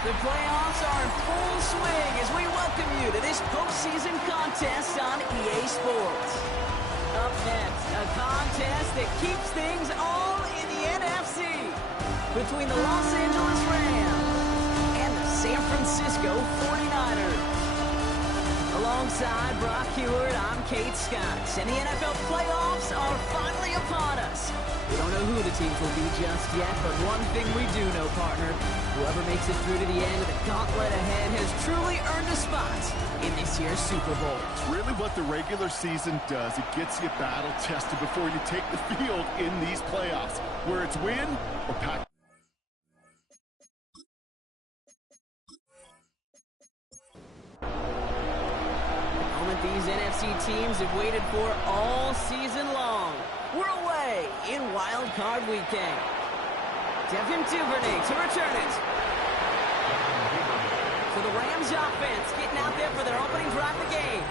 The playoffs are in full swing as we welcome you to this postseason contest on EA Sports. Up next, a contest that keeps things all in the NFC between the Los Angeles Rams and the San Francisco 49ers. Alongside Brock Heward, I'm Kate Scott, and the NFL playoffs are finally upon us. We don't know who the teams will be just yet, but one thing we do know, partner. Whoever makes it through to the end of the gauntlet ahead has truly earned a spot in this year's Super Bowl. It's really what the regular season does. It gets you battle-tested before you take the field in these playoffs, where it's win or pack. These NFC teams have waited for all season long. We're away in Wildcard Weekend. Devin Duvernay to return it. So the Rams offense getting out there for their opening drive of the game.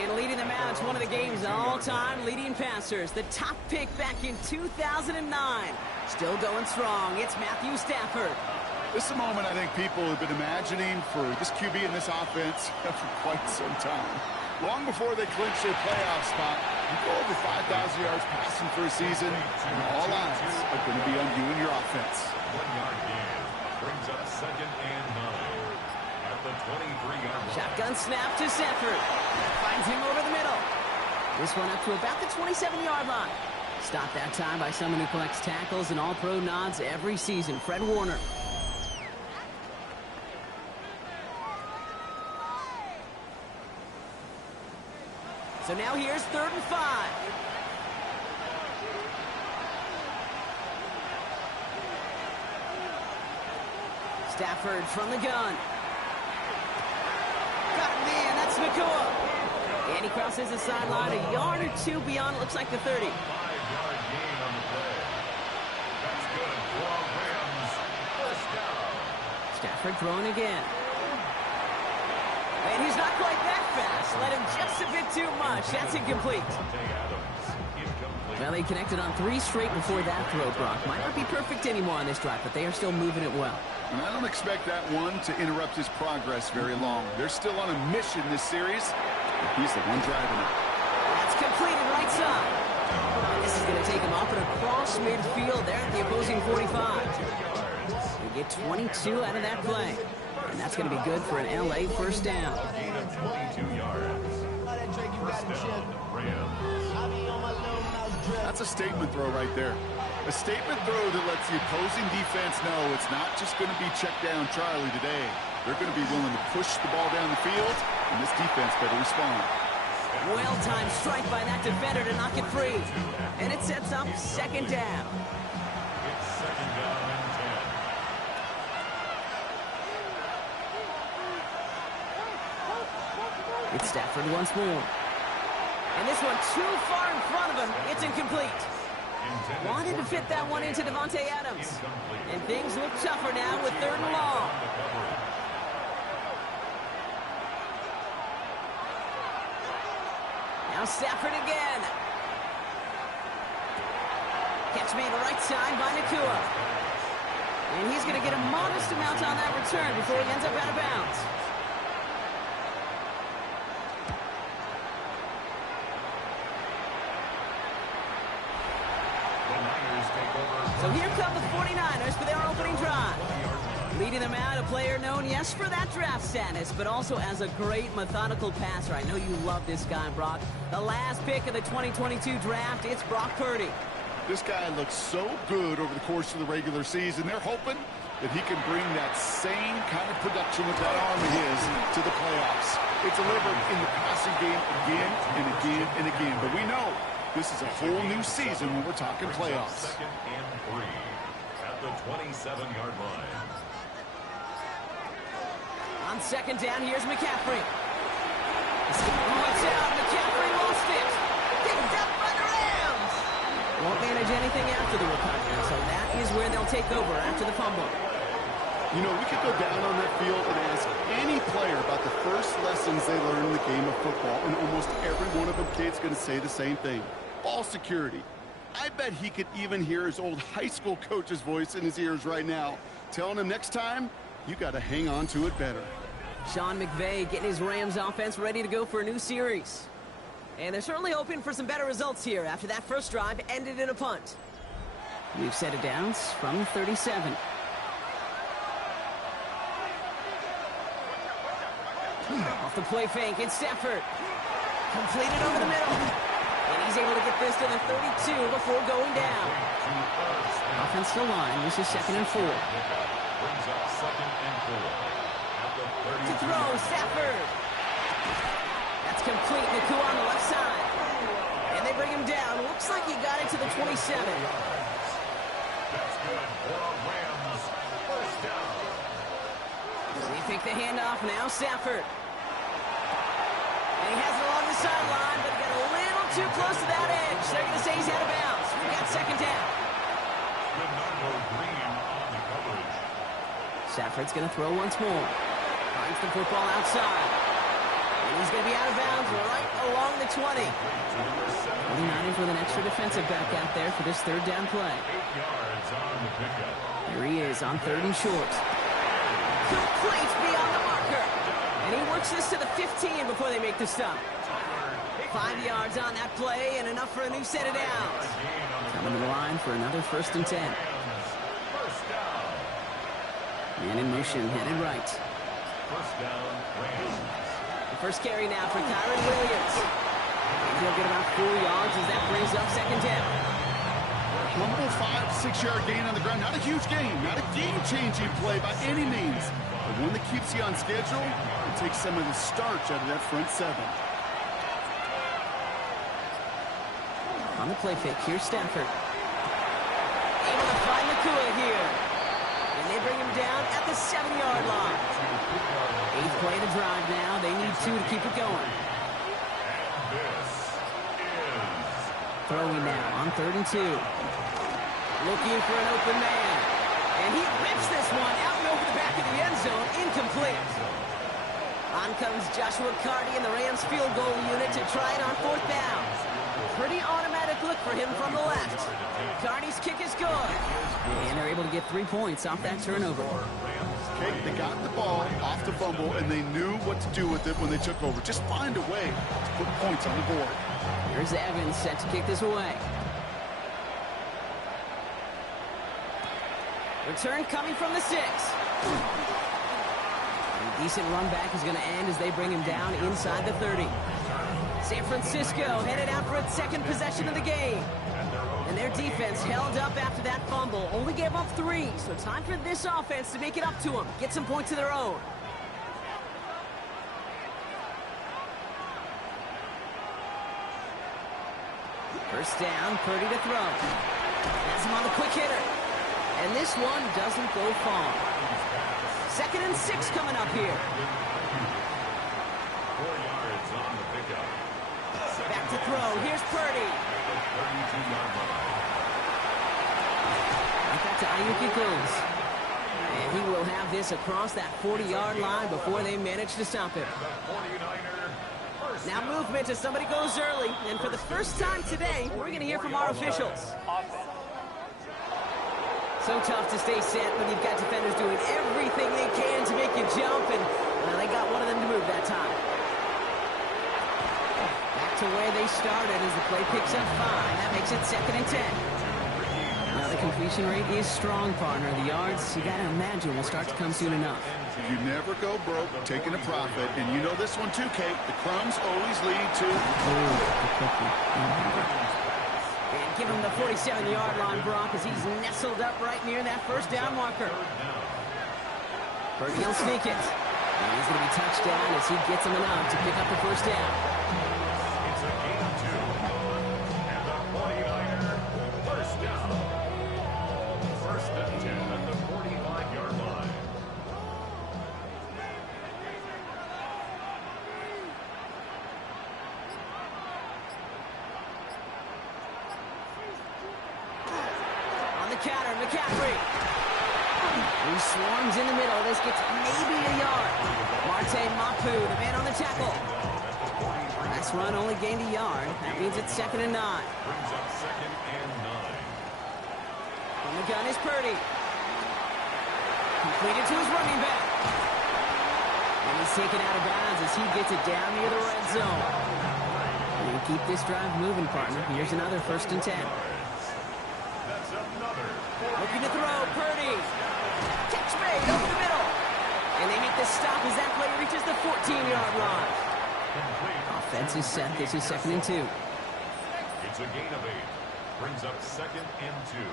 And leading them out, it's one of the game's all-time leading passers. The top pick back in 2009. Still going strong. It's Matthew Stafford. This is a moment I think people have been imagining for this QB and this offense for quite some time. Long before they clinch their playoff spot, you go over 5,000 yards passing for a season, and all eyes are going to be on you and your offense. 1-yard gain brings up 2nd and 9 at the 23-yard line. Shotgun snap to Stafford. Finds him over the middle. This one up to about the 27-yard line. Stopped that time by someone who collects tackles and all-pro nods every season, Fred Warner. So now here's 3rd and 5. Stafford from the gun. Got it, man. That's Nakua. And he crosses the sideline a yard or two beyond, it looks like the 30. 5-yard gain on the play. That's good for Rams. First down. Stafford throwing again. And he's not quite that fast. Let him just a bit too much. That's incomplete. Well, he connected on 3 straight before that throw, Brock. Might not be perfect anymore on this drive, but they are still moving it well. And I don't expect that one to interrupt his progress very long. They're still on a mission this series, and he's the one driving it. That's completed right side. This is going to take him up and across midfield there at the opposing 45. They get 22 out of that play. And that's going to be good for an LA first down. Gain of 22 yards. First down, Rams. That's a statement throw right there. A statement throw that lets the opposing defense know it's not just going to be check down Charlie today. They're going to be willing to push the ball down the field, and this defense better respond. Well-timed strike by that defender to knock it free. And it sets up 2nd down. It's 2nd down and 10. It's Stafford once more. And this one too far in front of him. It's incomplete. Wanted to fit that one into Devontae Adams. And things look tougher now with 3rd and long. Now Stafford again. Catch made right side by Nakua. And he's going to get a modest amount on that return before he ends up out of bounds. So here come the 49ers for their opening drive. Leading them out, a player known, yes, for that draft status, but also as a great methodical passer. I know you love this guy, Brock. The last pick of the 2022 draft, it's Brock Purdy. This guy looks so good over the course of the regular season. They're hoping that he can bring that same kind of production with that arm of his to the playoffs. It delivered in the passing game again and again and again. But we know this is a whole new season when we're talking playoffs. 2nd and 3 at the 27-yard line. On 2nd down, here's McCaffrey. It's out. McCaffrey lost it. Picked up by the Rams. Won't manage anything after the recovery, so that is where they'll take over after the fumble. You know, we could go down on that field and ask any player about the first lessons they learned in the game of football, and almost every one of them kids going to say the same thing. Ball security. I bet he could even hear his old high school coach's voice in his ears right now, telling him next time, You got to hang on to it better. Sean McVay getting his Rams offense ready to go for a new series. And they're certainly hoping for some better results here after that first drive ended in a punt. We've set it down from 37. Off the play fake, it's Stafford. Completed over the middle. And he's able to get this to the 32 before going down. Offensive line, this is 2nd and 4. Brings up 2nd and 4. At the 32. To throw, Stafford. That's complete. Naku on the left side. And they bring him down. Looks like he got it to the 27. That's good for a Rams first down. They pick the handoff now, Stafford. And he has it along the sideline, but he got a little too close to that edge. They're going to say he's out of bounds. We've got 2nd down. Bernardo Green on the coverage. Stafford's going to throw once more. Finds the football outside. And he's going to be out of bounds right along the 20. 49ers with an extra defensive back out there for this 3rd down play. 8 yards on the pickup. Here he is on 3rd and short. Complete beyond the marker. And he works this to the 15 before they make the stop. 5 yards on that play and enough for a new set of downs. Coming to the line for another 1st and 10. First down. Man in motion, headed right. First down, Rams. The first carry now for Kyron Williams. And he'll get about 4 yards as that brings up 2nd down. Humble 5-6 yard gain on the ground. Not a huge gain, not a game-changing play by any means, but one that keeps you on schedule and takes some of the starch out of that front 7. On the play fake, here's Stafford. Able to find Nakua here. And they bring him down at the 7-yard line. 8th play to drive now. They need 2 to keep it going. This is Throwing now on 3rd and 2. Looking for an open man. And he rips this one out and over the back of the end zone. Incomplete. On comes Joshua Carty and the Rams field goal unit to try it on 4th down. Pretty automatic look for him from the left. Carty's kick is good. And they're able to get 3 points off that turnover. Okay, they got the ball off the fumble, and they knew what to do with it when they took over. Just find a way to put points on the board. Here's Evans set to kick this away. Return coming from the 6. A decent run back is going to end as they bring him down inside the 30. San Francisco headed out for its 2nd possession of the game. And their defense held up after that fumble. Only gave up 3, so time for this offense to make it up to them. Get some points of their own. First down, Purdy to throw. Has him on the quick hitter. And this one doesn't go far. 2nd and 6 coming up here. 4 yards on the pickup. Back to throw. Here's Purdy. 32-yard line. Back to Ayuk it goes. And he will have this across that 40-yard line before they manage to stop him. The 49er first Now down. movement as somebody goes early. And for the first time today, we're going to hear from our officials. So tough to stay set when you've got defenders doing everything they can to make you jump. And they got one of them to move that time. Back to where they started as the play picks up 5. That makes it 2nd and 10. Now the completion rate is strong, partner. The yards, you got to imagine, will start to come soon enough. You never go broke taking a profit, and you know this one too, Kate. The crumbs always lead to... And give him the 47-yard line, Brock, as he's nestled up right near that first down marker. Purdy will sneak it. And he's going to be touched down as he gets him enough to pick up the first down. It's a game 2. And the 49er first down. First and 10 at the 45-yard line. On the counter, McCaffrey. He swarms in the middle. This gets maybe a yard. Marte Mapu, the man on the tackle. Last run only gained a yard. That means it's 2nd and 9. Brings up 2nd and 9. On the gun is Purdy. Completed to his running back. And he's taken out of bounds as he gets it down near the red zone. And keep this drive moving, partner. Here's another 1st and 10. That's another. Looking to throw, Purdy. Catch made over the middle. And they make the stop as that play reaches the 14-yard line. Offense is set. This is 2nd and 2. It's a gain of 8. Brings up 2nd and 2.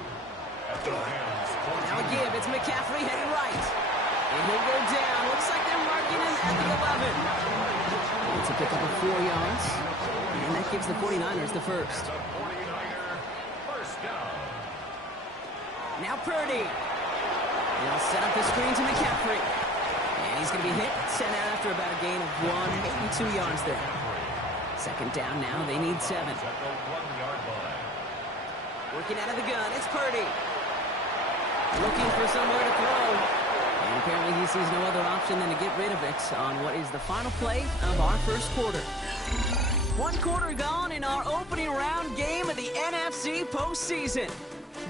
At the Rams. Now a give. It's McCaffrey heading right. And he'll go down. Looks like they're marking him at the 11. It's a pickup of 4 yards. And that gives the 49ers the first. The 49er first down. Now Purdy. They'll set up the screen to McCaffrey. And he's going to be hit, sent out after about a gain of 1, maybe 2 yards there. 2nd down now. They need 7. At the 1-yard line. Working out of the gun. It's Purdy. Looking for somewhere to throw. And apparently he sees no other option than to get rid of it on what is the final play of our 1st quarter. 1 quarter gone in our opening round game of the NFC postseason.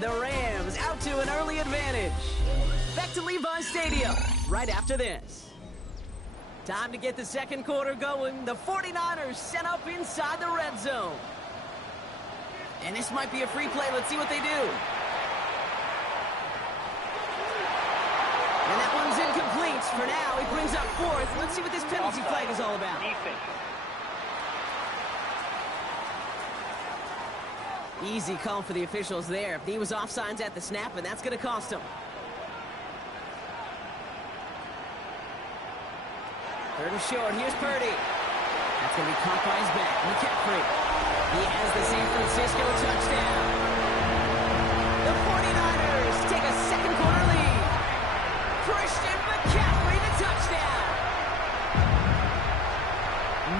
The Rams out to an early advantage. Back to Levi's Stadium right after this. Time to get the 2nd quarter going. The 49ers set up inside the red zone. And this might be a free play. Let's see what they do. And that one's incomplete. For now, he brings up 4th. Let's see what this penalty flag is all about. Easy call for the officials there. He was offsides at the snap, and that's going to cost him. 3rd and short. Here's Purdy. That's going to be caught by his back. McCaffrey. He has the San Francisco touchdown. The 49ers take a 2nd quarter lead. Christian McCaffrey, the touchdown.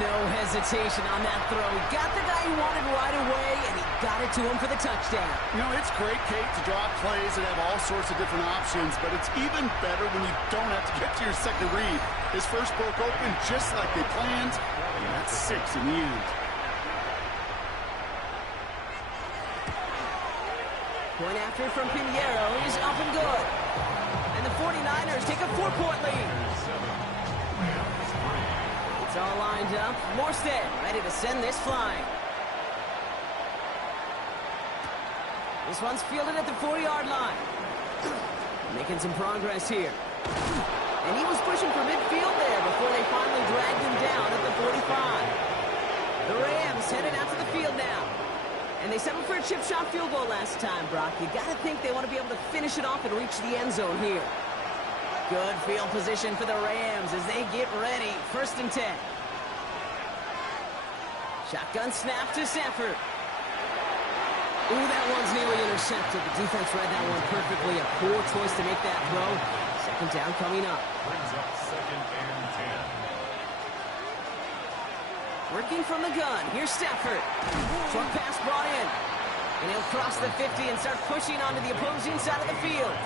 No hesitation on that throw. He got the guy he wanted right away, and he got it to him for the touchdown. You know, it's great, Kate, to draw plays and have all sorts of different options, but it's even better when you don't have to get to your 2nd read. His first broke open just like they planned, and that's 6 in the end. Point after from Pinheiro is up and good. And the 49ers take a 4-point lead. It's all lined up. Morstead ready to send this flying. This one's fielded at the 4-yard line. Making some progress here. And he was pushing for midfield there before they finally dragged him down at the 45. The Rams headed out to the field now. And they settled for a chip shot field goal last time, Brock. You got to think they want to be able to finish it off and reach the end zone here. Good field position for the Rams as they get ready. 1st and 10. Shotgun snap to Sanford. Ooh, that one's nearly intercepted. The defense read that one perfectly. A poor choice to make that throw. 2nd down coming up. Brings up 2nd and 10. Working from the gun. Here's Stafford. Short pass brought in. And he'll cross the 50 and start pushing onto the opposing side of the field.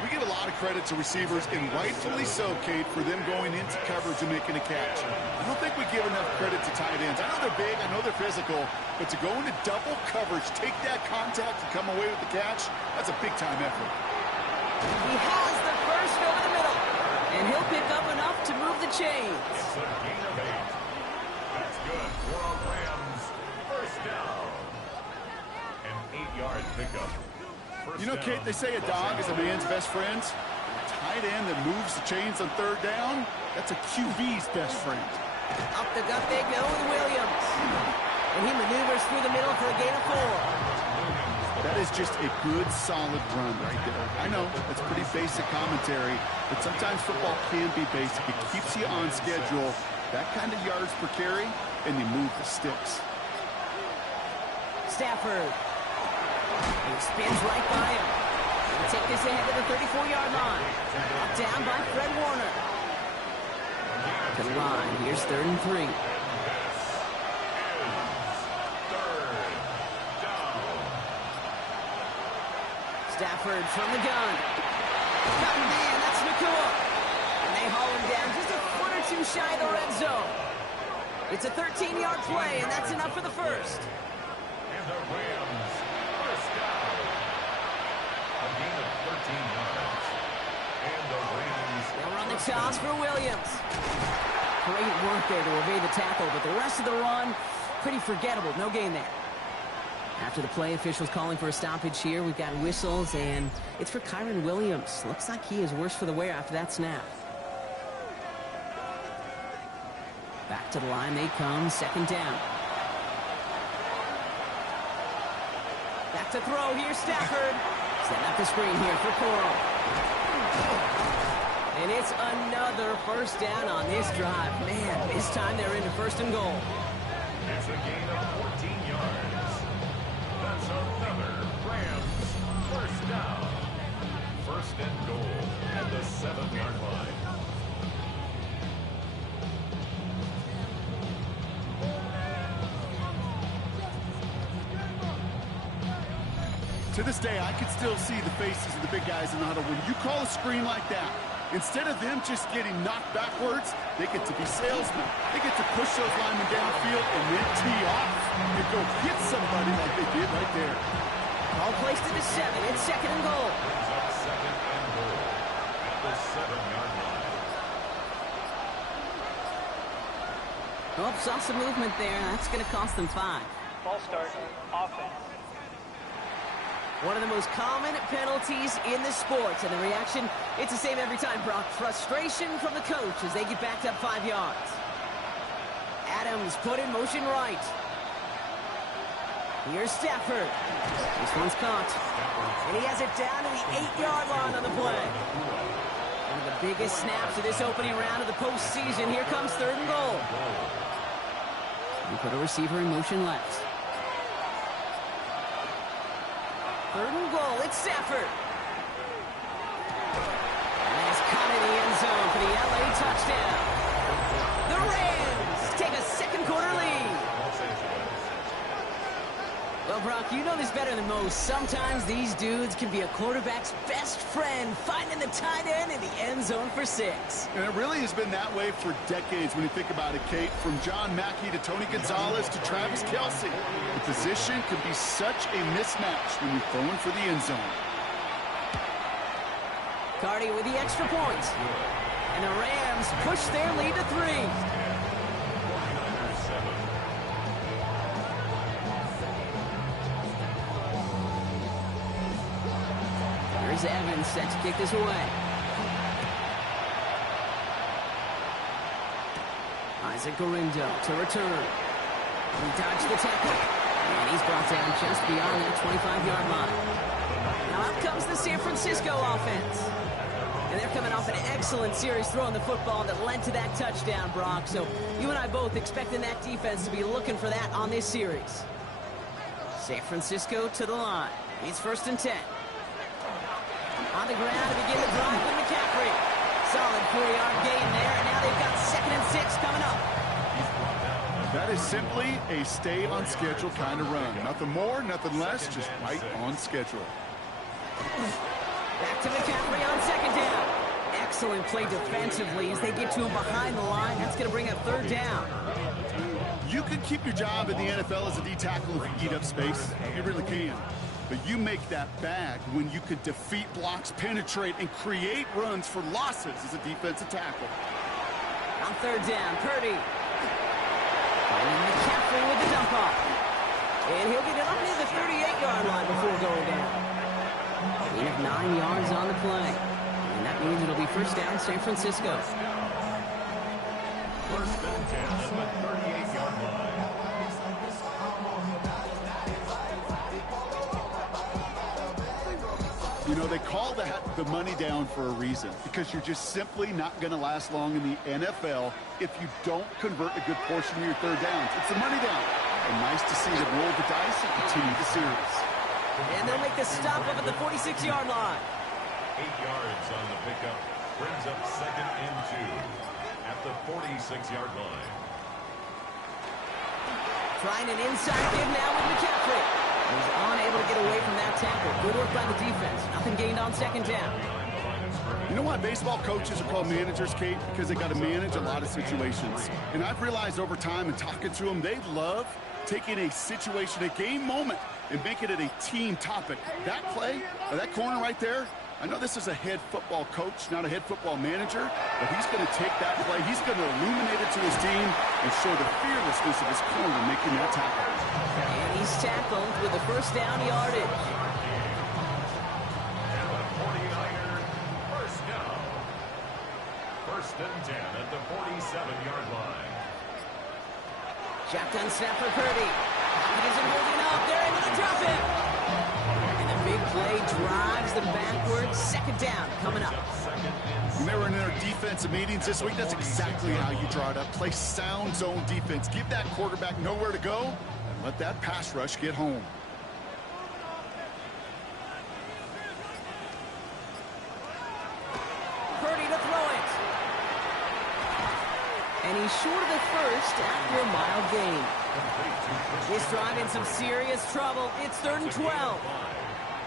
We give a lot of credit to receivers, and rightfully so, Kate, for them going into coverage and making a catch. I don't think we give enough credit to tight ends. I know they're big, I know they're physical, but to go into double coverage, take that contact, and come away with the catch, that's a big-time effort. He has the first over the middle, and he'll pick up enough to move the chains. It's a gain of 8. That's good for a Rams first down. An 8-yard pickup. You know, Kate, they say a dog is a man's best friend. A tight end that moves the chains on 3rd down, that's a QB's best friend. Up the gut they go with Williams. And he maneuvers through the middle for a gain of 4. That is just a good, solid run right there. I know, that's pretty basic commentary, but sometimes football can be basic. It keeps you on schedule. That kind of yards per carry, and you move the sticks. Stafford. And he spins right by him. He'll take this ahead to the 34-yard line. Brought down by Fred Warner. To the line. Here's 3rd and 3. Stafford from the gun. Got him in. That's Nakua. And they haul him down just a foot or two shy of the red zone. It's a 13-yard play, and that's enough for the first. And the Rams first down. A gain of 13 yards. toss for Williams. Great work there to evade the tackle, but the rest of the run, pretty forgettable. No gain there. After the play, officials calling for a stoppage here. We've got whistles, and it's for Kyron Williams. Looks like he is worse for the wear after that snap. Back to the line they come, second down. Back to throw here, Stafford. Set up the screen here for Coral. And it's another first down on this drive. Man, this time they're into first and goal. It's a gain of 14 yards. That's another Rams first down. First and goal at the 7-yard line. To this day, I can still see the faces of the big guys in the huddle. When you call a screen like that, instead of them just getting knocked backwards, they get to be salesmen. They get to push those linemen downfield and then tee off and go hit somebody like they did right there. Ball placed to the 7. It's second and goal. Brings up second and goal at the 7-yard line. Oh, saw some movement there. That's going to cost them 5. Ball start, offense. One of the most common penalties in the sports, and the reaction, it's the same every time, Brock. Frustration from the coach as they get backed up 5 yards. Adams put in motion right. Here's Stafford. This one's caught. And he has it down to the 8-yard line on the play. One of the biggest snaps of this opening round of the postseason. Here comes third and goal. We put a receiver in motion left. Third and goal, it's Stafford. And he's caught in the end zone for the LA touchdown. The Rams take a second quarter lead. Well, Brock, you know this better than most. Sometimes these dudes can be a quarterback's best friend, finding the tight end in the end zone for 6. And it really has been that way for decades when you think about it, Kate. From John Mackey to Tony Gonzalez to Travis Kelce. The position can be such a mismatch when you're throwing for the end zone. Cardi with the extra point. And the Rams push their lead to 3. Here's Evans set to kick this away. Isaac Gorindo to return. He dodged the tackle. And he's brought down just beyond that 25-yard line. Now out comes the San Francisco offense. And they're coming off an excellent series throwing the football that led to that touchdown, Brock. So you and I both expecting that defense to be looking for that on this series. San Francisco to the line. It's first and 10. On the ground to begin the drive with McCaffrey. Solid 4-yard gain there, and now they've got second and 6 coming up. That is simply a stay-on-schedule kind of run. Nothing more, nothing less, just right on schedule. Back to McCaffrey on second down. Excellent play defensively as they get to him behind the line. That's going to bring up third down. You can keep your job in the NFL as a D-tackle if you eat up space. You really can. But you make that bag when you could defeat blocks, penetrate, and create runs for losses as a defensive tackle. On third down, Purdy. And McCaffrey with the dump off. And he'll get it up near the 38-yard line before going down. Gain of 9 yards on the play. And that means it'll be first down, San Francisco. First and 10 at the 38-yard line. You know, they call that the money down for a reason, because you're just simply not going to last long in the NFL if you don't convert a good portion of your third downs. It's the money down. And nice to see them roll the dice and continue the series. And they'll make the stop up at the 46-yard line. 8 yards on the pickup. Brings up second and 2 at the 46-yard line. Trying an inside give now with McCaffrey. He's unable to get away from that tackle. Good work by the defense. Nothing gained on second down. You know why baseball coaches are called managers, Kate? Because they got to manage a lot of situations. And I've realized over time and talking to them, they love taking a situation, a game moment, and making it a team topic. That play, or that corner right there, I know this is a head football coach, not a head football manager, but he's going to take that play. He's going to illuminate it to his team and show the fearlessness of his corner making that tackle. And he's tackled with the first down yardage. And the 49er, first down. First and 10 at the 47-yard line. Shotgun snap for Purdy. Pocket isn't holding up. They're able to drop him. And the big play drives them backwards. Second down coming up. Remember in their defensive meetings this week, that's exactly how you draw it up. Play sound zone defense. Give that quarterback nowhere to go and let that pass rush get home. Purdy to throw it. And he's short of the first after a mile gain. This drive in some serious trouble. It's 3rd and 12.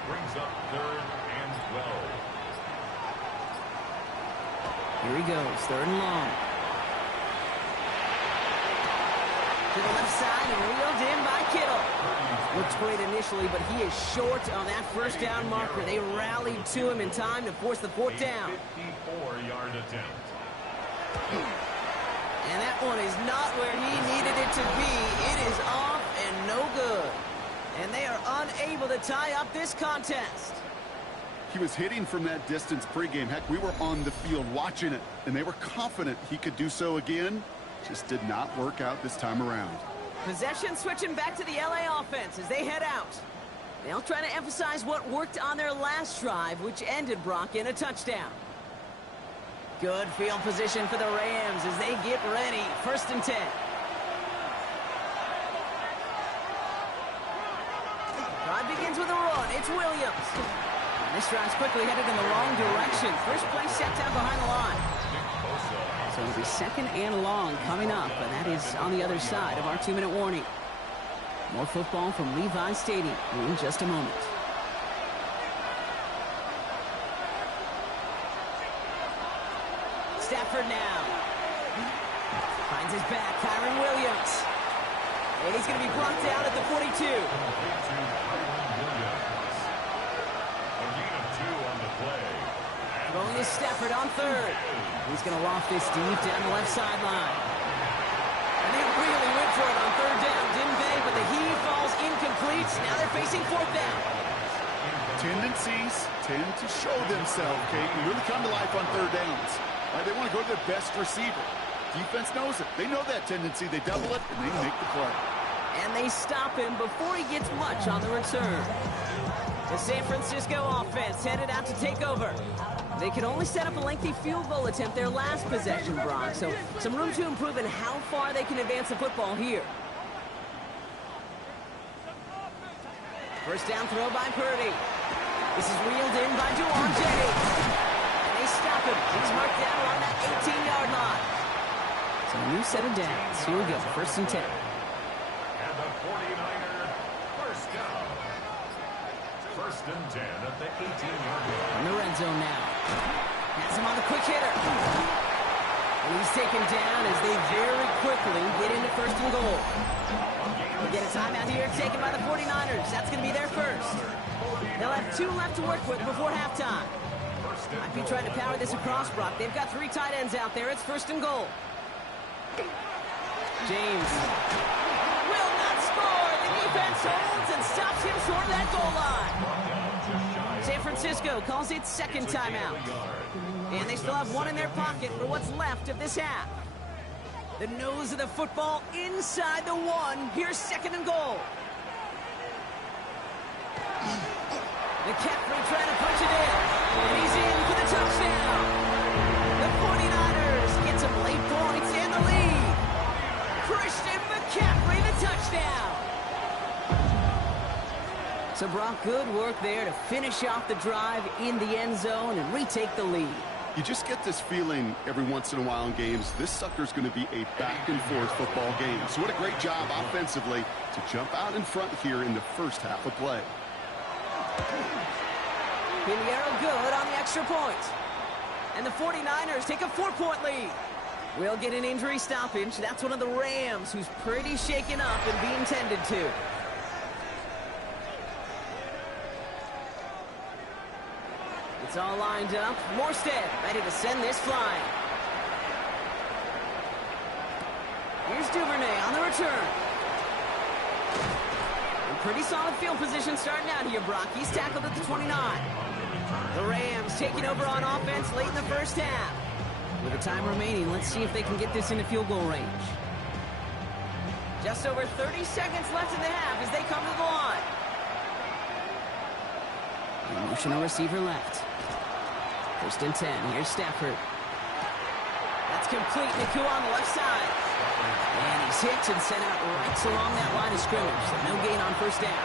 Brings up 3rd and 12. Here he goes, 3rd and long. To the left side and reeled in by Kittle. Looks great initially, but he is short on that first down marker. They rallied to him in time to force the 4th down. 54-yard attempt. And that one is not where he needed it to be. It is off and no good. And they are unable to tie up this contest. He was hitting from that distance pregame. Heck, we were on the field watching it, and they were confident he could do so again. Just did not work out this time around. Possession switching back to the LA offense as they head out. They'll try to emphasize what worked on their last drive, which ended, Brock, in a touchdown. Good field position for the Rams as they get ready. 1st and 10. Drive begins with a run. It's Williams. And this drive's quickly headed in the wrong direction. First play set down behind the line. So it'll be 2nd and long coming up, and that is on the other side of our 2-minute warning. More football from Levi Stadium in just a moment. Stafford now. Finds his back, Kyron Williams. And he's going to be blocked out at the 42. Throwing is Stafford on 3rd. He's going to loft this deep down the left sideline. And they really went for it on 3rd down, didn't they? But the heave falls incomplete. Now they're facing 4th down. Tendencies tend to show themselves, Kate, and really come to life on 3rd downs. Right, they want to go to their best receiver. Defense knows it. They know that tendency. They double it, and they make the play. And they stop him before he gets much on the return. The San Francisco offense headed out to take over. They could only set up a lengthy field goal attempt their last possession, Brock. So some room to improve in how far they can advance the football here. First down throw by Purdy. This is reeled in by Juwan Jennings. They stop him. He's marked down around that 18-yard line. So a new set of downs. Here we go. 1st and 10. And the 49er, first down. 1st and 10 at the 18-yard line. In the red zone now. Has him on the quick hitter. And he's taken down as they very quickly get into 1st and goal. We get a timeout here taken by the 49ers. That's going to be their first. They'll have 2 left to work with before halftime. Might be trying to power this across, Brock. They've got 3 tight ends out there. It's 1st and goal. James will not score. The defense holds and stops him short of that goal line. San Francisco calls it 2nd timeout. And they still have 1 in their pocket for what's left of this half. The nose of the football inside the 1. Here's 2nd and goal. McCaffrey trying to punch it in. And he's in for the touchdown. The 49ers get some late points and the lead. Christian McCaffrey, the touchdown. So, Brock, good work there to finish off the drive in the end zone and retake the lead. You just get this feeling every once in a while in games. This sucker's going to be a back-and-forth football game. So what a great job offensively to jump out in front here in the first half of play. Pinheiro good on the extra point. And the 49ers take a 4-point lead. We'll get an injury stoppage. That's one of the Rams who's pretty shaken up and being tended to. It's all lined up. Morstead ready to send this flying. Here's Duvernay on the return. Pretty solid field position starting out here, Brock. He's tackled at the 29. The Rams taking over on offense late in the first half. With the time remaining, let's see if they can get this into field goal range. Just over 30 seconds left in the half as they come to the line. Motion a receiver left. First and 10. Here's Stafford. That's complete. Naku on the left side. And he's hit and sent out right along that line of scrimmage. So no gain on first down.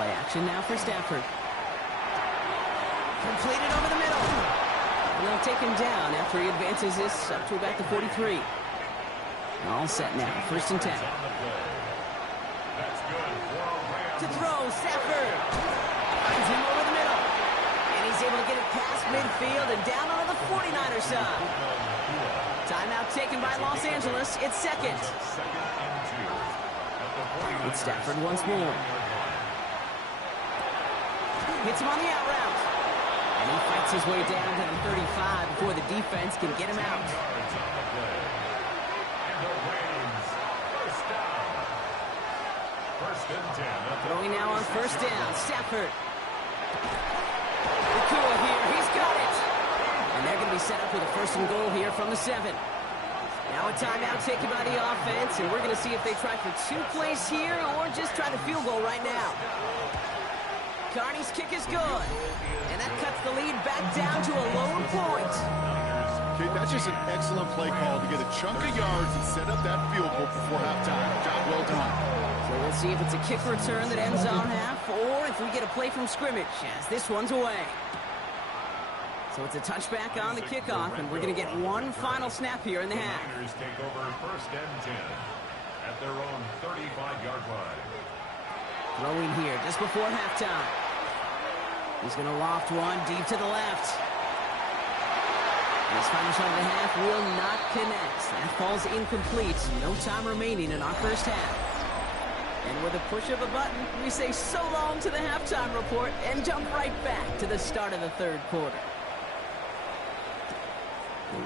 Play action now for Stafford. Completed over the middle. And they'll take him down after he advances this up to about the 43. All set now. First and 10. To throw, Stafford. Finds him over the middle. And he's able to get it past midfield and down on the 49er side. Timeout taken by Los Angeles. It's second. It's Stafford once more. Hits him on the out route. And he fights his way down to the 35 before the defense can get him out. Throwing now on first down. Stafford. Nakua here. He's got it. And they're going to be set up with a first and goal here from the 7. Now a timeout taken by the offense, and we're going to see if they try for 2 plays here or just try the field goal right now. Carney's kick is good. And that cuts the lead back down to a lower point. Okay, that's just an excellent play call to get a chunk of yards and set up that field goal before halftime. Job well done. So we'll see if it's a kick return that ends on half or if we get a play from scrimmage as this one's away. So it's a touchback on the kickoff, and we're going to get one final snap here in the half. The Niners take over first and 10 at their own 35-yard line. Throwing here just before halftime. He's going to loft one deep to the left. And his final shot of the half will not connect. That falls incomplete. No time remaining in our first half. And with a push of a button, we say so long to the halftime report and jump right back to the start of the third quarter.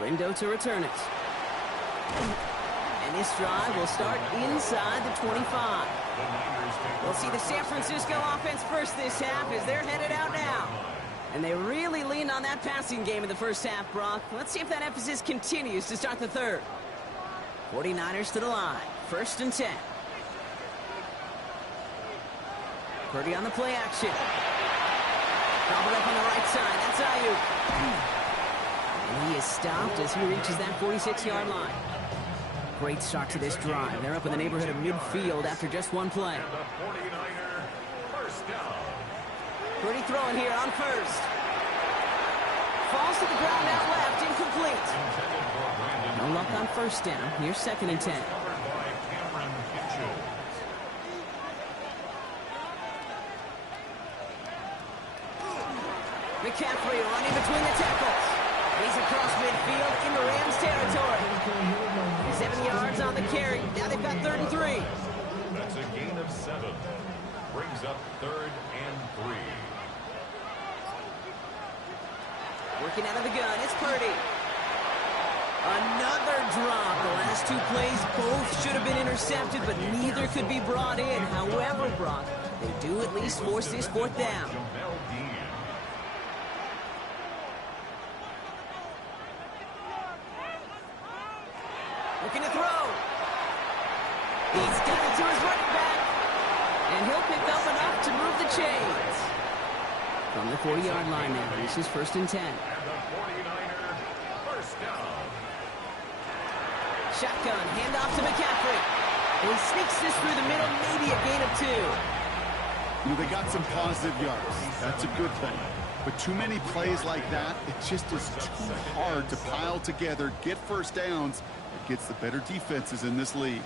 Lindo to return it. And this drive will start inside the 25. We'll see the San Francisco offense first this half as they're headed out now. And they really leaned on that passing game in the first half, Brock. Let's see if that emphasis continues to start the third. 49ers to the line. First and 10. Purdy on the play action. Gobbled up on the right side. That's Ayuk. And he is stopped as he reaches that 46-yard line. Great start to this drive. They're up in the neighborhood of midfield after just one play. Purdy throwing here on first. Falls to the ground out left, incomplete. No luck on first down. Here's second and 10. McCaffrey running between the tackles. He's across midfield into Rams territory. 7 yards on the carry. Now they've got 3rd and 3. That's a gain of 7. Brings up 3rd and 3. Working out of the gun, it's Purdy. Another drop. The last 2 plays, both should have been intercepted, but neither could be brought in. However, Brock, they do at least force this 4th down. Looking to throw. He's got it to his running back. And he'll pick up enough to move the chains. From the 40-yard line now, this is 1st and 10. And the 49er first down. Shotgun, handoff to McCaffrey. And he sneaks this through the middle, maybe a gain of 2. You know, they got some positive yards. That's a good thing. But too many plays like that, it just is too hard to pile together, get first downs. It gets the better defenses in this league.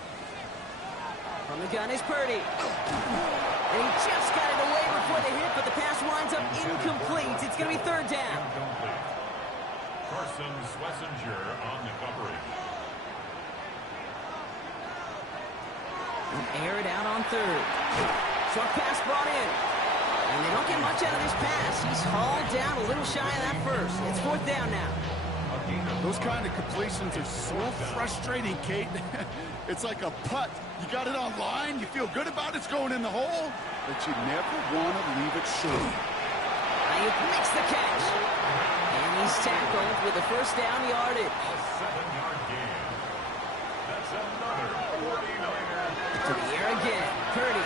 From the gun is Purdy. And he just got it away before the hit, but the pass winds up incomplete. It's going to be 3rd down. Carson Schlesinger on the coverage. They'll air it out on third. Short pass brought in. And they don't get much out of this pass. He's hauled down a little shy of that first. It's fourth down now. Those kind of completions are so frustrating, Kate. It's like a putt. You got it on line, you feel good about it's going in the hole, but you never want to leave it short. Ayuk makes the catch. And he's tackled with the first down yardage. A 7-yard gain. That's another 49er. To the air again. Purdy.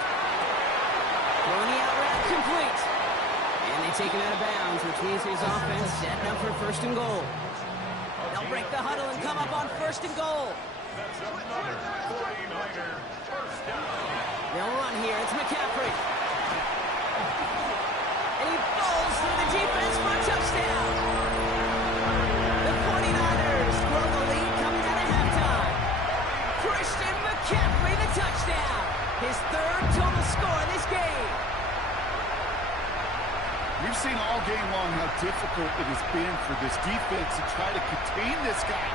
Throwing the out route complete. And they take him out of bounds, which means his offense setting up for first and goal. They'll break the huddle and come up on first and goal. That's another 49er first down. They'll run here. It's McCaffrey. And he falls through the defense for a touchdown. The 49ers grow the lead coming out of halftime. Christian McCaffrey, the touchdown. His third total score in this game. We've seen all game long how difficult it has been for this defense to try to contain this guy.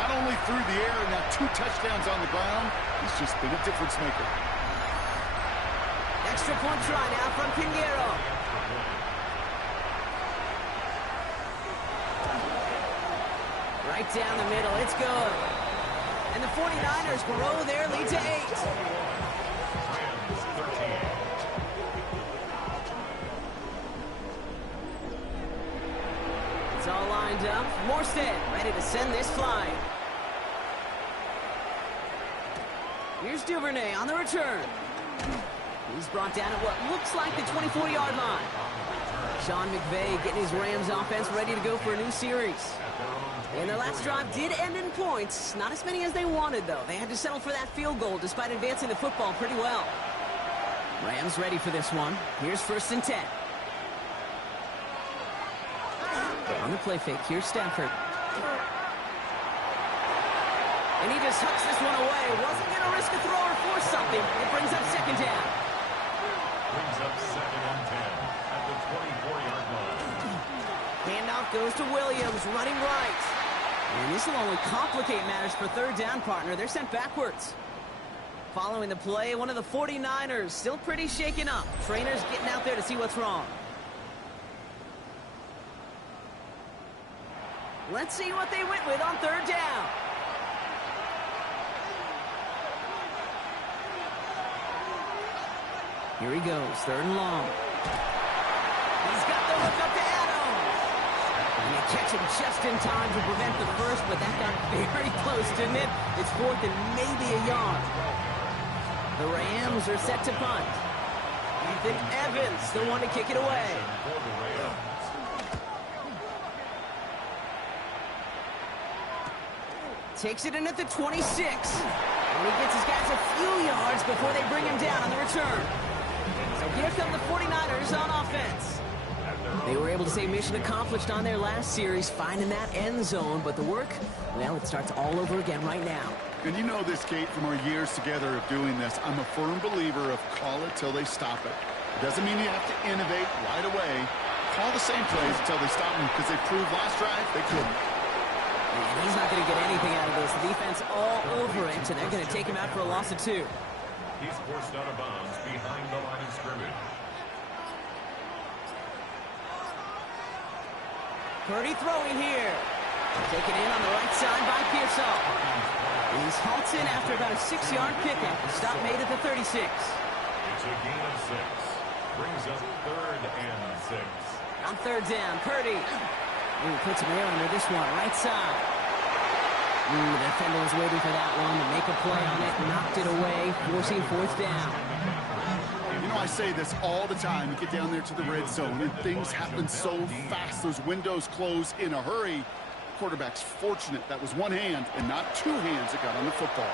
Not only through the air and now 2 touchdowns on the ground, he's just been a difference maker. Extra point try now from Pinheiro. Right down the middle, it's good. And the 49ers grow their lead to 8. It's all lined up. Morstead ready to send this flying. Here's Duvernay on the return. He's brought down at what looks like the 24-yard line. Sean McVay getting his Rams offense ready to go for a new series. And their last drive did end in points. Not as many as they wanted, though. They had to settle for that field goal despite advancing the football pretty well. Rams ready for this one. Here's first and 10. On the play fake, here's Stafford. And he just hucks this one away. Wasn't going to risk a throw or force something. It brings up second down. Brings up second and 10 at the 24-yard line. Handoff goes to Williams, running right. And this will only complicate matters for third down, partner. They're sent backwards. Following the play, one of the 49ers still pretty shaken up. Trainers getting out there to see what's wrong. Let's see what they went with on third down. Here he goes, third and long. He's got the hook up to Adams. And they catch him just in time to prevent the first, but that got very close, didn't it? It's fourth and maybe a yard. The Rams are set to punt. Ethan Evans, the one to kick it away. Takes it in at the 26. And he gets his guys a few yards before they bring him down on the return. So here come the 49ers on offense. They were able to say mission accomplished on their last series, finding that end zone. But the work, well, it starts all over again right now. And you know this, Kate, from our years together of doing this. I'm a firm believer of call it till they stop it. It doesn't mean you have to innovate right away. Call the same plays until they stop them, because they proved last drive they couldn't. And he's not going to get anything out of this. The defense all over it, and they're going to take him out for a loss of 2. He's forced out of bounds behind the line of scrimmage. Purdy throwing here. Taken in on the right side by Pearsall. He's halts in after about a 6-yard pickup. The stop made at the 36. It's a gain of 6. Brings up third and 6. On third down, Purdy. He puts him air under this one, right side. The defender was waiting for that one to make a play on it, knocked it away, forcing fourth down. You know, I say this all the time. You get down there to the red zone, and things happen so fast. Those windows close in a hurry. Quarterback's fortunate that was one hand and not 2 hands that got on the football.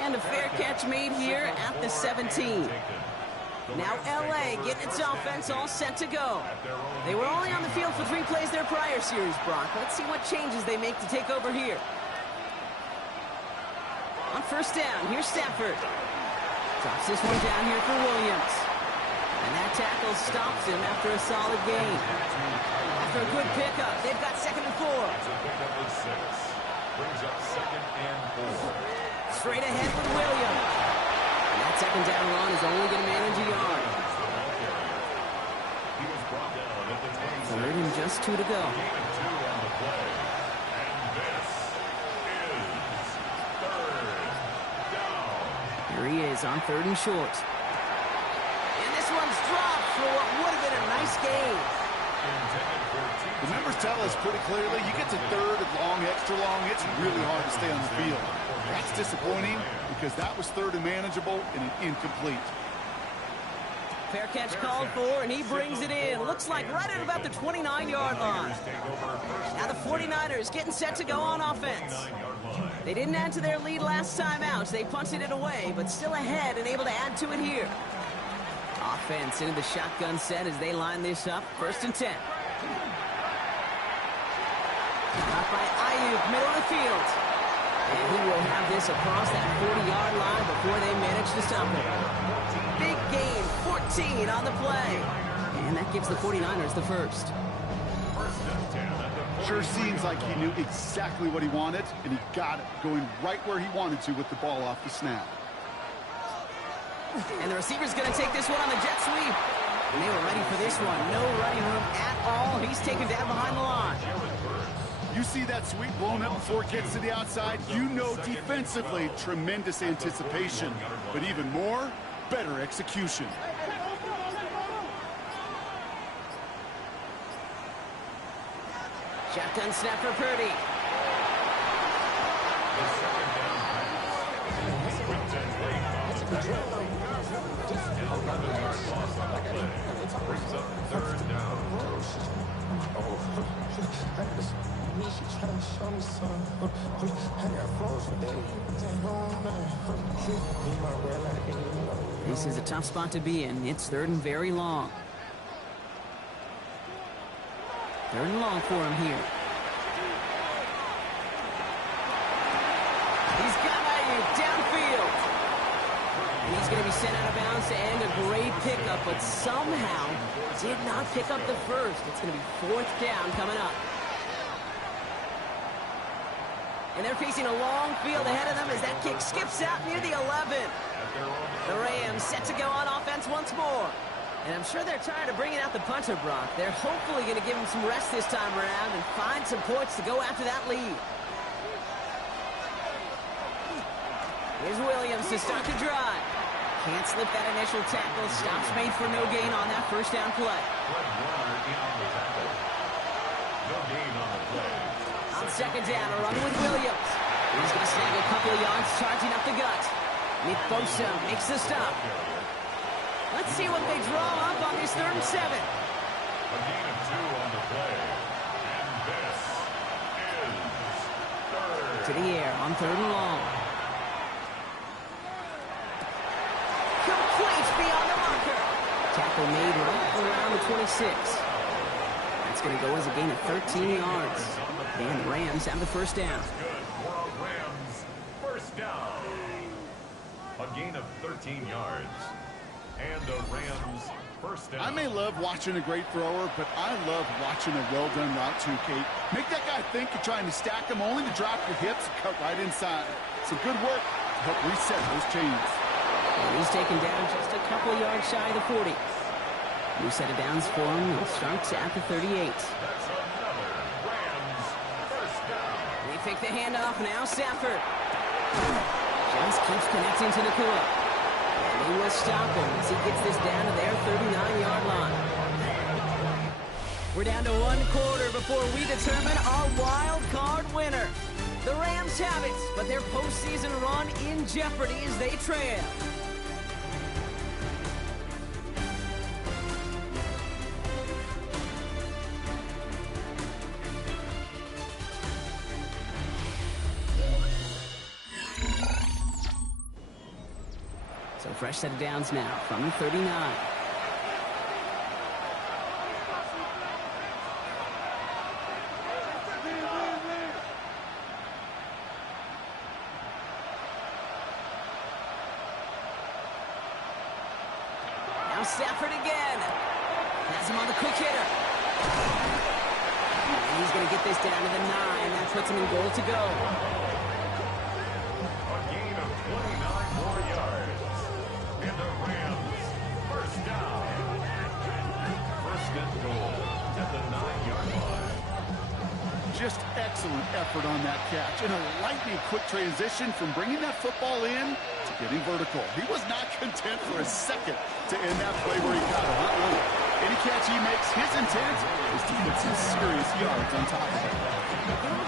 And a fair catch made here at the 17. Now L.A. getting its offense all set to go. They were only on the field for 3 plays their prior series, Brock. Let's see what changes they make to take over here. On first down, here's Stafford. Drops this one down here for Williams. And that tackle stops him after a solid gain. After a good pickup, they've got second and 4. It's a pickup of 6. Brings up second and 4. Straight ahead with Williams. And that second down run is only going to manage a yard. He was brought down at the 27. Third and just 2 to go. Gain of 2 on the play. And this is third down. Here he is on 3rd and short. And this one's dropped for what would have been a nice gain. Intended for The numbers tell us pretty clearly, you get to 3rd and long, extra long, it's really hard to stay on the field. That's disappointing because that was 3rd and manageable and an incomplete. Fair catch called for, and he brings it in. Looks like right at about the 29-yard line. Now the 49ers getting set to go on offense. They didn't add to their lead last time out. They punted it away, but still ahead and able to add to it here. Offense into the shotgun set as they line this up. 1st and 10. Caught by Ayuk, middle of the field. And he will have this across that 40-yard line before they manage to stop him. Big gain, 14 on the play. And that gives the 49ers the first. Sure seems like he knew exactly what he wanted, and he got it, going right where he wanted to with the ball off the snap. And the receiver's going to take this one on the jet sweep. And they were ready for this one. No running room at all. He's taken down behind the line. You see that sweep blown up before it gets to the outside, you know defensively, tremendous anticipation. But even more, better execution. Shotgun snap for Purdy. Brings up 3rd down. This is a tough spot to be in. It's 3rd and very long. 3rd and long for him here. He's got Ayuk downfield. And he's going to be sent out of bounds to end a great pickup, but somehow did not pick up the first. It's going to be 4th down coming up. And they're facing a long field ahead of them as that kick skips out near the 11. The Rams set to go on offense once more. And I'm sure they're tired of bringing out the punter, Brock. They're hopefully going to give him some rest this time around and find some points to go after that lead. Here's Williams to start the drive. Can't slip that initial tackle. Stops made for no gain on that 1st down play. No gain on the play. On 2nd down, a run with Williams. He's going to snag a couple of yards, charging up the gut. Nick Bosa makes the stop. Let's see what they draw up on this 3rd and 7. A gain of 2 on the play. And this is 3rd. To the air on 3rd and long. Complete beyond the marker. Tackle made right around the 26. That's going to go as a gain of 13 yards. And the Rams have the 1st down. Good for a Rams 1st down. A gain of 13 yards. And a Rams 1st down. I may love watching a great thrower, but I love watching a well-done route too, Kate. Make that guy think you're trying to stack him only to drop your hips and cut right inside. Some good work to help reset those chains. And he's taken down just a couple yards shy of the 40. New set of downs for him. It starts at the 38. That's another Rams 1st down. They fake the handoff. Now Stafford just keeps connecting to Nakua. And he will stop him as he gets this down to their 39-yard line. We're down to 1 quarter before we determine our wild card winner. The Rams have it, but their postseason run in jeopardy as they trail. So fresh set of downs now from the 39. Now Stafford again. Has him on the quick hitter. And he's going to get this down to the 9. That puts him in goal to go. A gain of excellent effort on that catch. And a lightning quick transition from bringing that football in to getting vertical. He was not content for a second to end that play where he got it. Any catch he makes, his intent is to get some serious yards on top of it.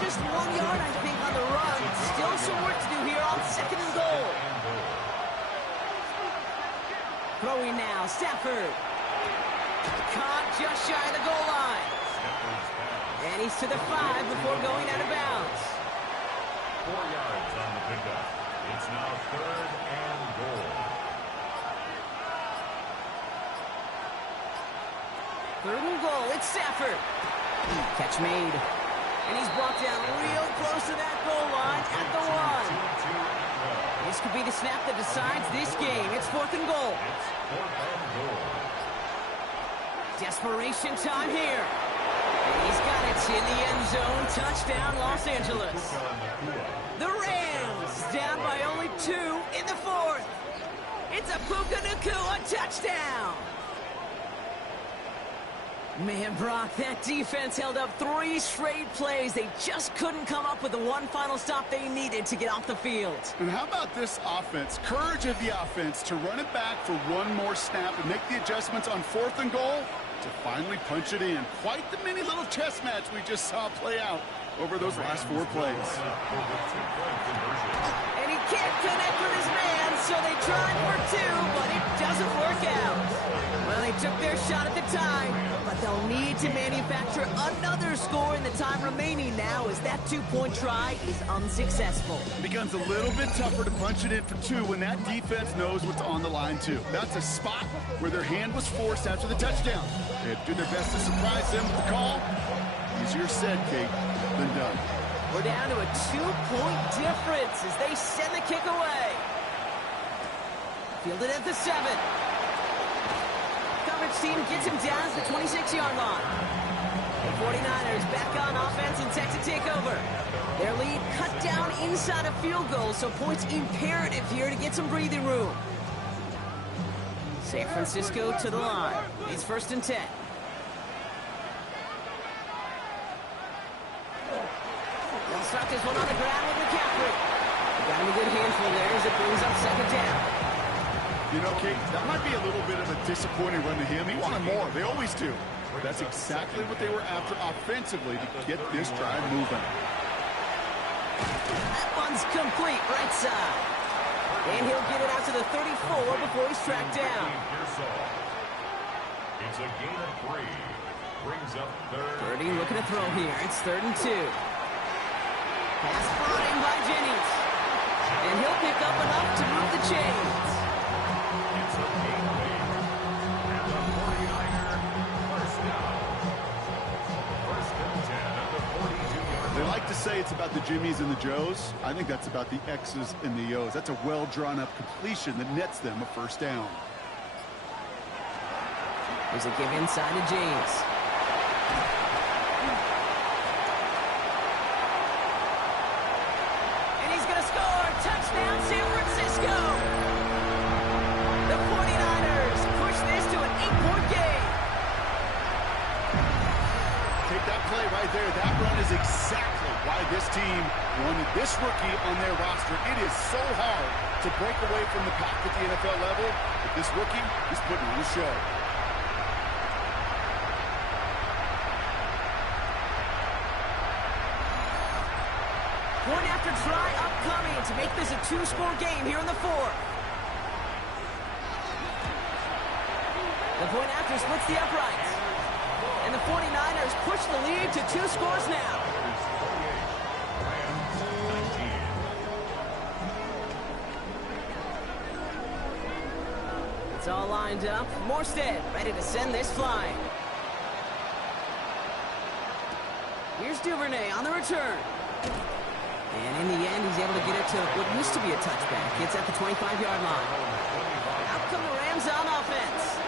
Just 1 yard, I think, on the run. Still some work to do here on 2nd and goal. Throwing now, Stafford. Caught just shy of the goal line. And he's to the 5 before going out of bounds. 4 yards on the pickup. It's now 3rd and goal. 3rd and goal, it's Stafford. Catch made. And he's brought down real close to that goal line at the 1. This could be the snap that decides this game. It's 4th and goal. It's 4th and goal. Desperation time here. And he's got it in the end zone. Touchdown, Los Angeles. The Rams down by only 2 in the 4th. It's a Puka Nacua touchdown. Man, Brock, that defense held up 3 straight plays. They just couldn't come up with the one final stop they needed to get off the field. And how about this offense? Courage of the offense to run it back for one more snap and make the adjustments on 4th and goal to finally punch it in. Quite the mini little chess match we just saw play out over those last 4 plays. And he can't connect with his man, so they tried for 2, but it doesn't work out. Well, they took their shot at the tie, but they'll need to manufacture another score in the time remaining now as that 2-point try is unsuccessful. It becomes a little bit tougher to punch it in for 2 when that defense knows what's on the line, too. That's a spot where their hand was forced after the touchdown. They had to do their best to surprise them with the call. Easier said, Kate, than done. We're down to a 2-point difference as they send the kick away. Fielded at the 7. Coverage team gets him down to the 26-yard line. The 49ers back on offense and set to take over. Their lead cut down inside a field goal, so points imperative here to get some breathing room. San Francisco to the line. It's 1st and 10. They'll start this one on the ground with McCaffrey. They got him a good handful there as it brings up 2nd down. You know, Kate, that might be a little bit of a disappointing run to him. He wanted more. They always do. That's exactly what they were after offensively to get this drive moving. That one's complete, right side. And he'll get it out to the 34 before he's tracked down. It's a gain of 3. Brings up 3rd. Purdy looking to throw here. It's 3rd and 2. Pass brought in by Jennings. And he'll pick up enough to move the chains. It's a gain lead. And the 49er first down. 1st and 10 at the 42-yard line. They like to say it's about the Jimmies and the Joes. I think that's about the X's and the O's. That's a well-drawn-up completion that nets them a 1st down. There's a give inside to James. And he's going to score. Touchdown, San Francisco. The 49ers push this to an 8-point game. Take that play right there. That run is exactly why this team wanted this rookie on their roster. It is so hard to break away from the pack at the NFL level, but this rookie is putting on a show. Point after try upcoming to make this a 2-score game here in the 4th. The point after splits the uprights. And the 49ers push the lead to 2 scores now. It's all lined up. Morstead ready to send this flying. Here's Duvernay on the return. And in the end, he's able to get it to what used to be a touchback. It's at the 25-yard line. Out come the Rams on offense.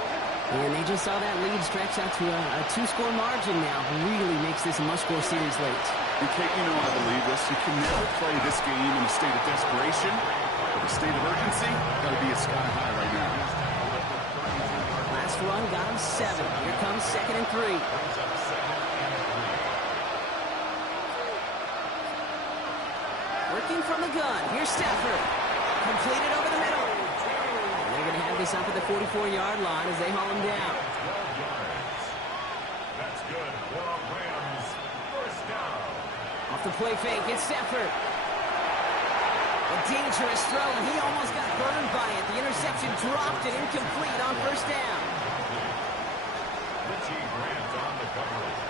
And they just saw that lead stretch out to a 2-score margin now. Really makes this a must-score series late. And Kate, you know I believe this. You can never play this game in a state of desperation. But a state of urgency got to be a sky high right now. Last run got him 7. Here comes 2nd and 3. gun. Here's Stafford. Completed over the middle. And they're going to have this up at the 44-yard line as they haul him down. 12 yards. That's good for a Rams first down. Off the play fake, it's Stafford. A dangerous throw, and he almost got burned by it. The interception dropped and incomplete on first down. Richie Grant on the coverage.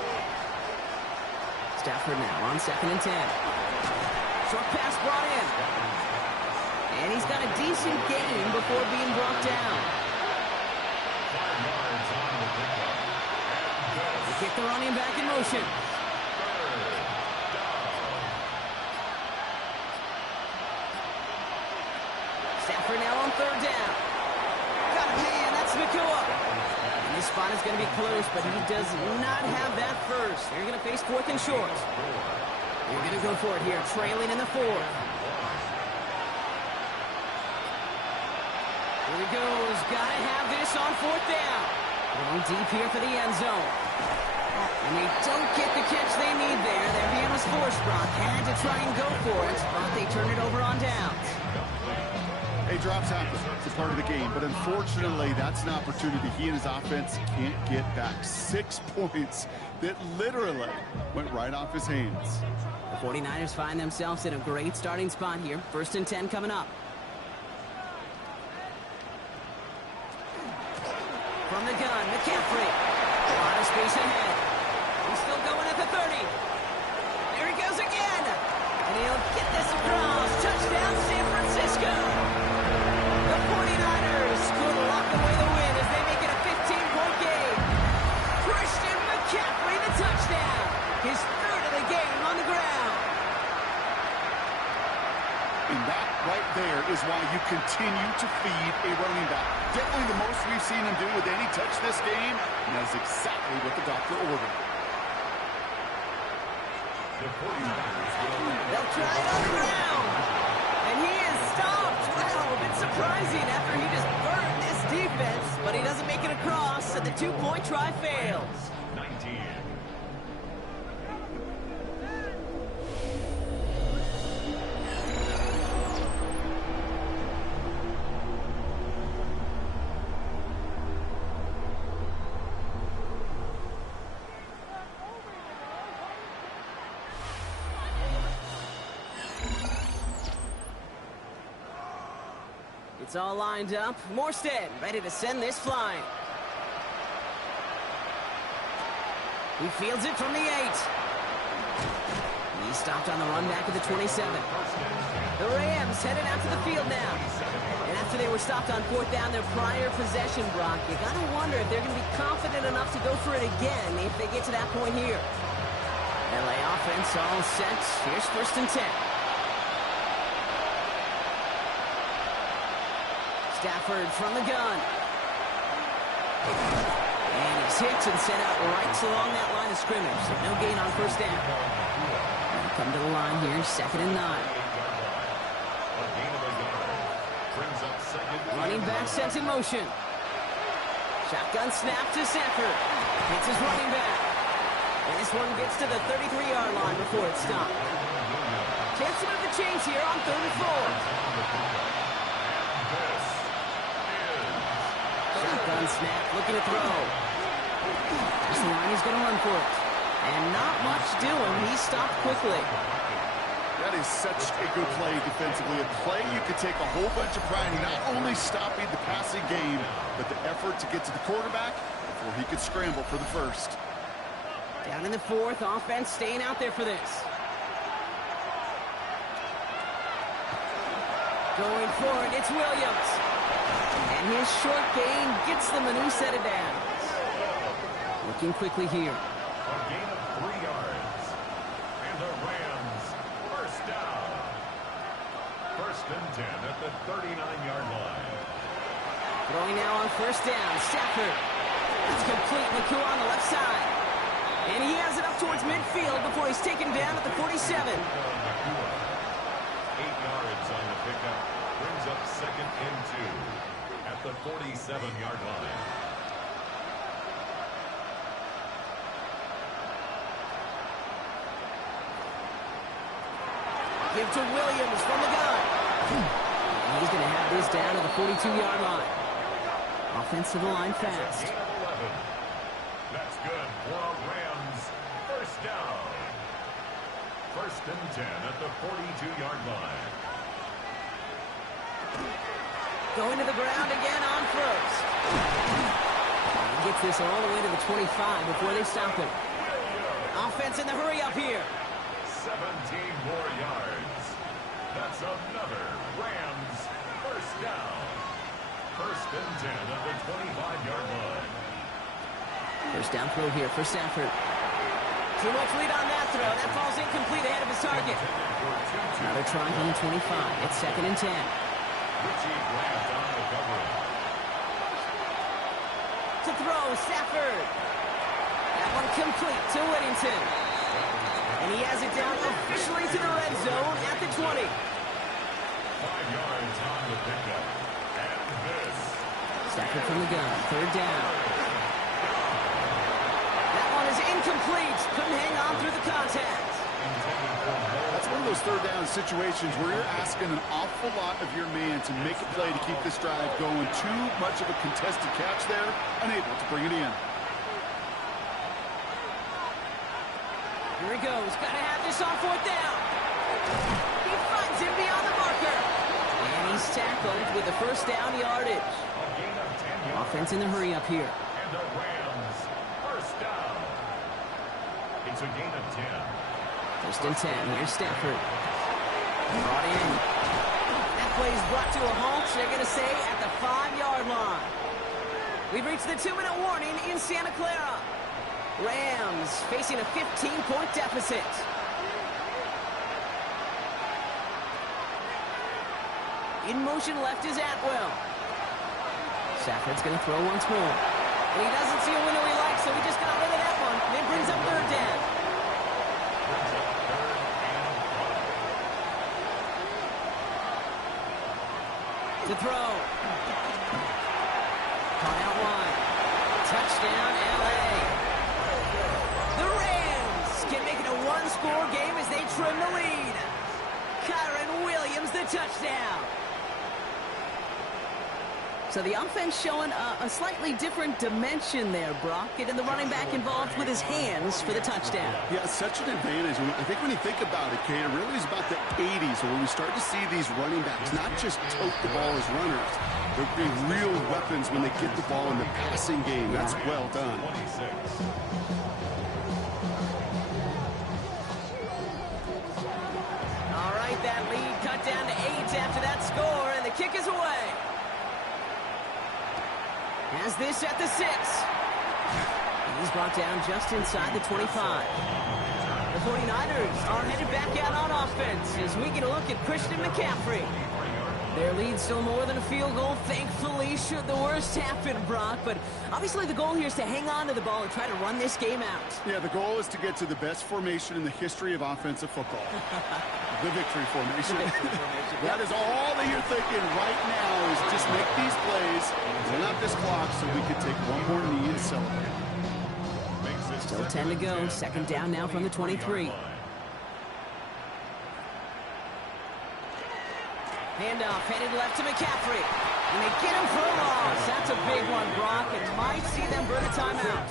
Stafford now on 2nd and 10. Short pass brought in. And he's got a decent gain before being brought down. 5 yards on the pickup. And They kick the running back in motion. Stafford now on 3rd down. Got a man, that's Nakua. And this spot is going to be close, but he does not have that first. They're going to face 4th and short. They're going to go for it here, trailing in the 4th. Here he goes. Got to have this on 4th down. Going deep here for the end zone. And they don't get the catch they need there. Their hand was forced. Brock had to try and go for it, but they turn it over on downs. Hey, drops happen. It's a part of the game. But unfortunately, that's an opportunity he and his offense can't get back. 6 points that literally went right off his hands. The 49ers find themselves in a great starting spot here. 1st and 10 coming up. From the gun, McCaffrey. A lot of space ahead. He's still going at the 30. There he goes again. And he'll get this across. Touchdown, San Francisco. The 49ers could lock away the win as they make it a 15-point game. Christian McCaffrey, the touchdown. His 3rd of the game on the ground. And that right there is why you continue to feed a running back. Definitely the most we've seen him do with any touch this game, and that's exactly what the doctor ordered. The 49ers will They'll try it on the ground. And he is stopped. Wow, a bit surprising after he just burned this defense, but he doesn't make it across, and the 2-point try fails. 19. It's all lined up. Morstead ready to send this flying. He fields it from the 8. He's stopped on the run back at the 27. The Rams headed out to the field now. And after they were stopped on 4th down their prior possession, Brock, you got to wonder if they're going to be confident enough to go for it again if they get to that point here. LA offense all set. Here's 1st and 10. Stafford from the gun. And he's hit and sent out right along that line of scrimmage. So no gain on 1st down. They'll come to the line here, 2nd and 9. Running back sets in motion. Shotgun snap to Stafford. Hits his running back. And this one gets to the 33-yard line before it's stopped. Chance to move the chains here on 3rd and 4. Shotgun snap, looking to throw. This line is going to run for it. And not much doing. He stopped quickly. That is such a good play defensively. A play you could take a whole bunch of pride in, not only stopping the passing game, but the effort to get to the quarterback before he could scramble for the 1st. Down in the 4th, offense staying out there for this. Going for it, it's Williams. And his short gain gets them a new set of downs. Looking quickly here. A gain of 3 yards. And the Rams first down. 1st and 10 at the 39-yard line. Throwing now on 1st down. Stafford. It's complete. Nakua on the left side. And he has it up towards midfield before he's taken down at the 47. 8 yards on the pickup. Brings up 2nd and 2 at the 47-yard line. Give to Williams from the gun. He's going to have this down to the 42-yard line. Offensive line fast. That's good for a Rams first down. First and 10 at the 42-yard line. Going to the ground again on first. He gets this all the way to the 25 before they stop him. Offense in the hurry up here. 17 more yards. That's another Rams first down. First and 10 at the 25-yard line. First down throw here for Stafford. Too much lead on that throw. That falls incomplete ahead of his target. Another try from the 25. It's second and 10. Richie Grant on the coverage. To throw, Stafford. That one complete to Whittington. And he has it down officially to the red zone at the 20. 5 yards on the pickup. And this. Stafford from the gun. Third down. That one is incomplete. Couldn't hang on through the contact. That's one of those third down situations where you're asking an awful lot of your man to make a play to keep this drive going. Too much of a contested catch there, unable to bring it in. Here he goes. Got to have this on fourth down. He finds him beyond the marker. And he's tackled with the first down yardage. Offense in the hurry up here. And the Rams first down. It's a gain of 10. First and 10. Here's Stafford. Brought in. That play is brought to a halt. They're going to say at the 5-yard line. We've reached the 2-minute warning in Santa Clara. Rams facing a 15-point deficit. In motion left is Atwell. Stafford's going to throw once more. And he doesn't see a window he likes, so he just got rid of that one. And it brings up third down. To throw. Caught out wide. Touchdown, L.A. The Rams can make it a one-score game as they trim the lead. Kyron Williams, the touchdown. So the offense showing a slightly different dimension there, Brock. Getting the running back involved with his hands for the touchdown. Yeah, such an advantage. I think when you think about it, Kate, it really is about the 80s where we start to see these running backs not just tote the ball as runners. They're being real weapons when they get the ball in the passing game. That's well done. All right, that lead cut down to 8 after that score, and the kick is away. Has this at the 6. He's brought down just inside the 25. The 49ers are headed back out on offense as we get a look at Christian McCaffrey. Their lead still more than a field goal, thankfully, should the worst happen, Brock. But obviously the goal here is to hang on to the ball and try to run this game out. Yeah, the goal is to get to the best formation in the history of offensive football. The victory formation. The victory formation. That is all that you're thinking right now is just make these plays, run out this clock so we can take one more knee and celebrate. Still 10 to go. Second down now from the 23. Handoff headed left to McCaffrey. And they get him for a loss. That's a big one, Brock. It might see them burn a timeout.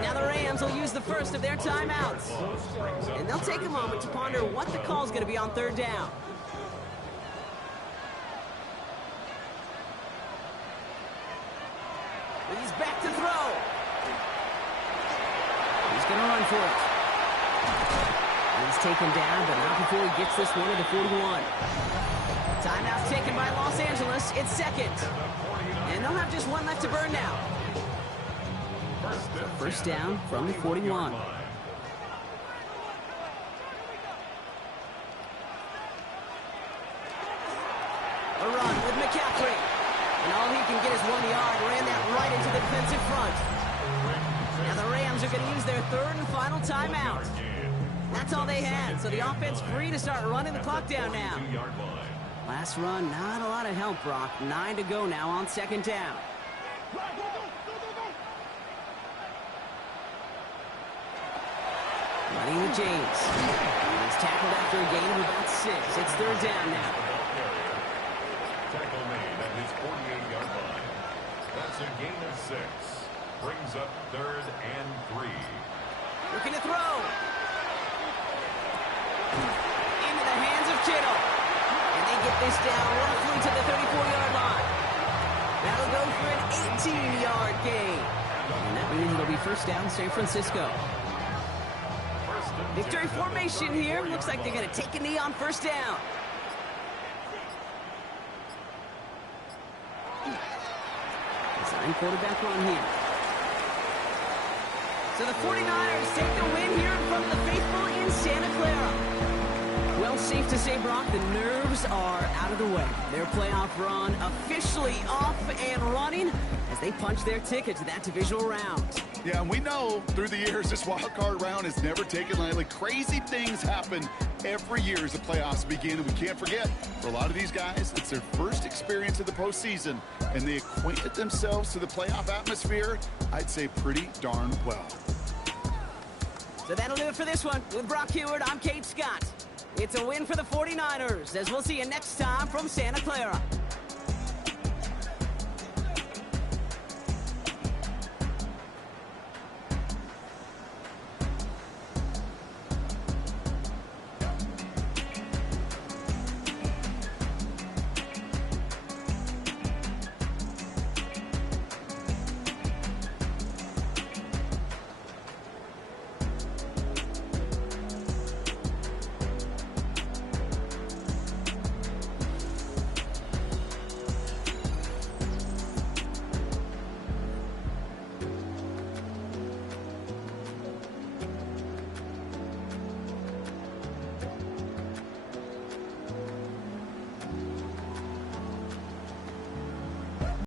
Now the Rams will use the first of their timeouts. And they'll take a moment to ponder what the call is going to be on third down. He's back to throw. He's going to run for it. He's taken down, but not before he gets this one to the 41. Timeout taken by Los Angeles. It's second. And they'll have just one left to burn now. First down from the 41. A run with McCaffrey. And all he can get is 1 yard. Ran that right into the defensive front. Now the Rams are going to use their third and final timeout. That's all they had. So the offense free to start running the clock down now. Last run, not a lot of help, Brock. 9 to go now on second down. Running with James. He's tackled after a gain of about 6. It's third down now. Tackle made at his 48-yard line. That's a gain of 6. Brings up third and 3. Looking to throw. Into the hands of Kittle. And they get this down roughly to the 34-yard line. That'll go for an 18-yard gain. And that means it'll be first down San Francisco. Victory formation here. Looks like they're going to take a knee on first down. Design quarterback run here. So the 49ers take the win here from the faithful in Santa Clara. Well, safe to say, Brock, the nerves are out of the way. Their playoff run officially off and running as they punch their ticket to that divisional round. Yeah, and we know through the years this wildcard round is never taken lightly. Crazy things happen every year as the playoffs begin, and we can't forget, for a lot of these guys, it's their first experience of the postseason, and they acquainted themselves to the playoff atmosphere, I'd say pretty darn well. So that'll do it for this one. With Brock Heward, I'm Kate Scott. It's a win for the 49ers, as we'll see you next time from Santa Clara.